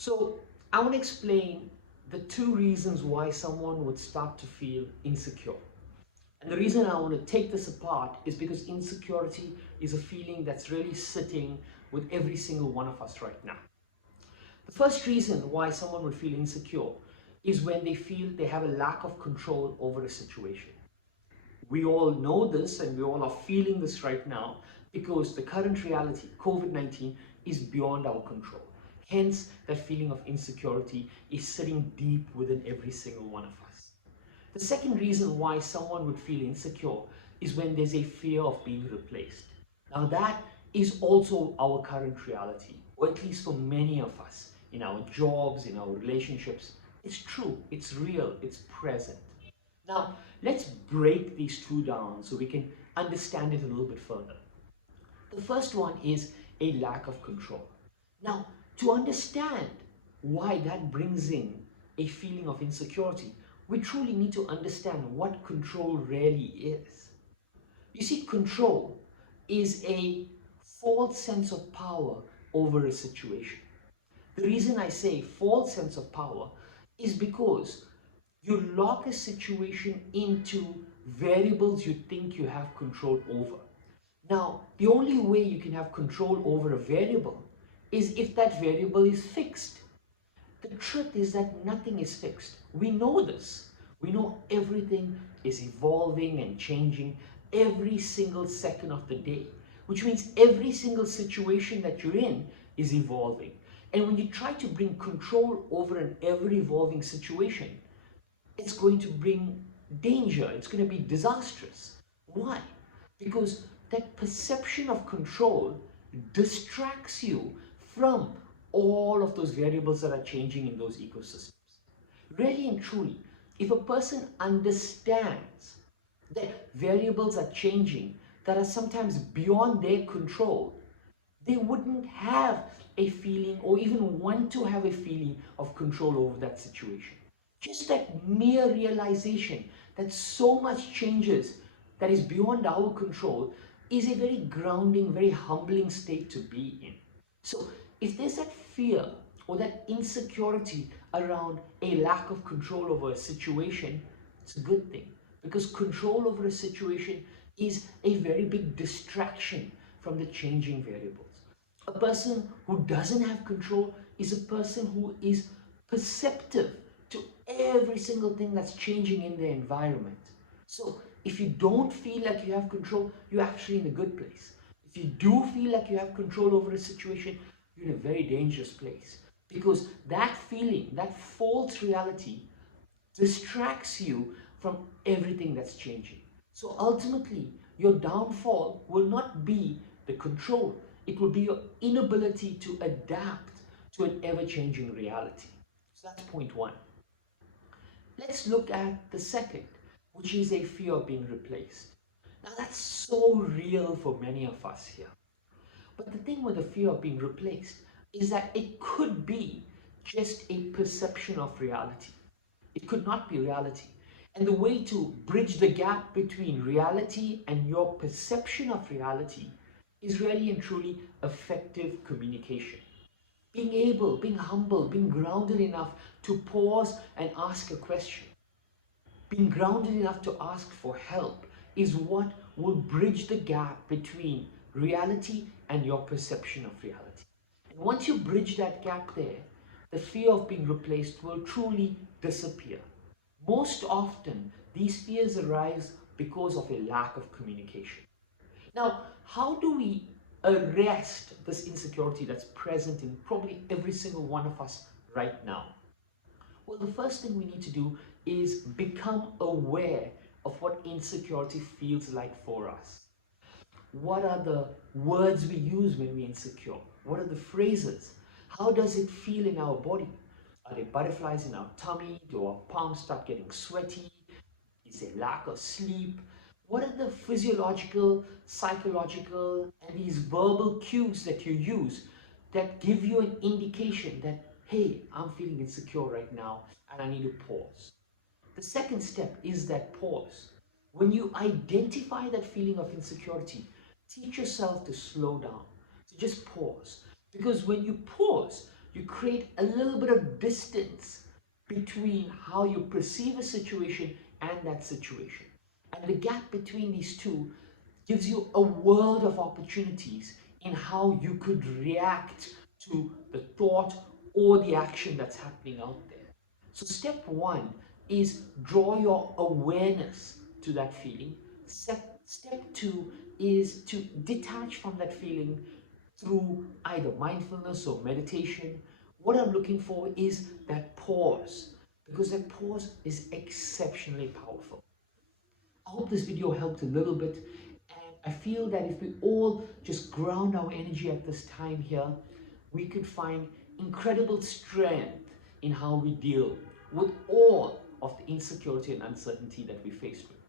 So I want to explain the two reasons why someone would start to feel insecure. And the reason I want to take this apart is because insecurity is a feeling that's really sitting with every single one of us right now. The first reason why someone would feel insecure is when they feel they have a lack of control over a situation. We all know this and we all are feeling this right now because the current reality, COVID-19, is beyond our control. Hence, that feeling of insecurity is sitting deep within every single one of us. The second reason why someone would feel insecure is when there's a fear of being replaced. Now, that is also our current reality, or at least for many of us, in our jobs, in our relationships. It's true, it's real, it's present. Now, let's break these two down so we can understand it a little bit further. The first one is a lack of control. Now, to understand why that brings in a feeling of insecurity, we truly need to understand what control really is. You see, control is a false sense of power over a situation. The reason I say false sense of power is because you lock a situation into variables you think you have control over. Now, the only way you can have control over a variable is if that variable is fixed. The truth is that nothing is fixed. We know this. We know everything is evolving and changing every single second of the day, which means every single situation that you're in is evolving. And when you try to bring control over an ever evolving situation, it's going to bring danger. It's going to be disastrous. Why? Because that perception of control distracts you from all of those variables that are changing in those ecosystems. Really and truly, if a person understands that variables are changing that are sometimes beyond their control, they wouldn't have a feeling or even want to have a feeling of control over that situation. Just that mere realization that so much changes that is beyond our control is a very grounding, very humbling state to be in. So, if there's that fear or that insecurity around a lack of control over a situation, it's a good thing because control over a situation is a very big distraction from the changing variables. A person who doesn't have control is a person who is perceptive to every single thing that's changing in their environment. So if you don't feel like you have control, you're actually in a good place. If you do feel like you have control over a situation, you're in a very dangerous place. Because that feeling, that false reality, distracts you from everything that's changing. So ultimately, your downfall will not be the control, it will be your inability to adapt to an ever changing reality. So that's point one. Let's look at the second, which is a fear of being replaced. Now, that's so real for many of us here. But the thing with the fear of being replaced is that it could be just a perception of reality. It could not be reality. And the way to bridge the gap between reality and your perception of reality is really and truly effective communication. Being able, being humble, being grounded enough to pause and ask a question. Being grounded enough to ask for help is what will bridge the gap between reality and your perception of reality. And once you bridge that gap there, the fear of being replaced will truly disappear. Most often, these fears arise because of a lack of communication. Now, how do we arrest this insecurity that's present in probably every single one of us right now? Well, the first thing we need to do is become aware of what insecurity feels like for us. What are the words we use when we're insecure? What are the phrases? How does it feel in our body? Are there butterflies in our tummy? Do our palms start getting sweaty? Is there lack of sleep? What are the physiological, psychological, and these verbal cues that you use that give you an indication that, hey, I'm feeling insecure right now and I need to pause? The second step is that pause. When you identify that feeling of insecurity, teach yourself to slow down, to just pause. Because when you pause, You create a little bit of distance between how you perceive a situation and that situation. And the gap between these two gives you a world of opportunities in how you could react to the thought or the action that's happening out there. So, step one is draw your awareness to that feeling. Step two is to detach from that feeling through either mindfulness or meditation. What I'm looking for is that pause, because that pause is exceptionally powerful. I hope this video helped a little bit, and I feel that if we all just ground our energy at this time here, we could find incredible strength in how we deal with all of the insecurity and uncertainty that we face with.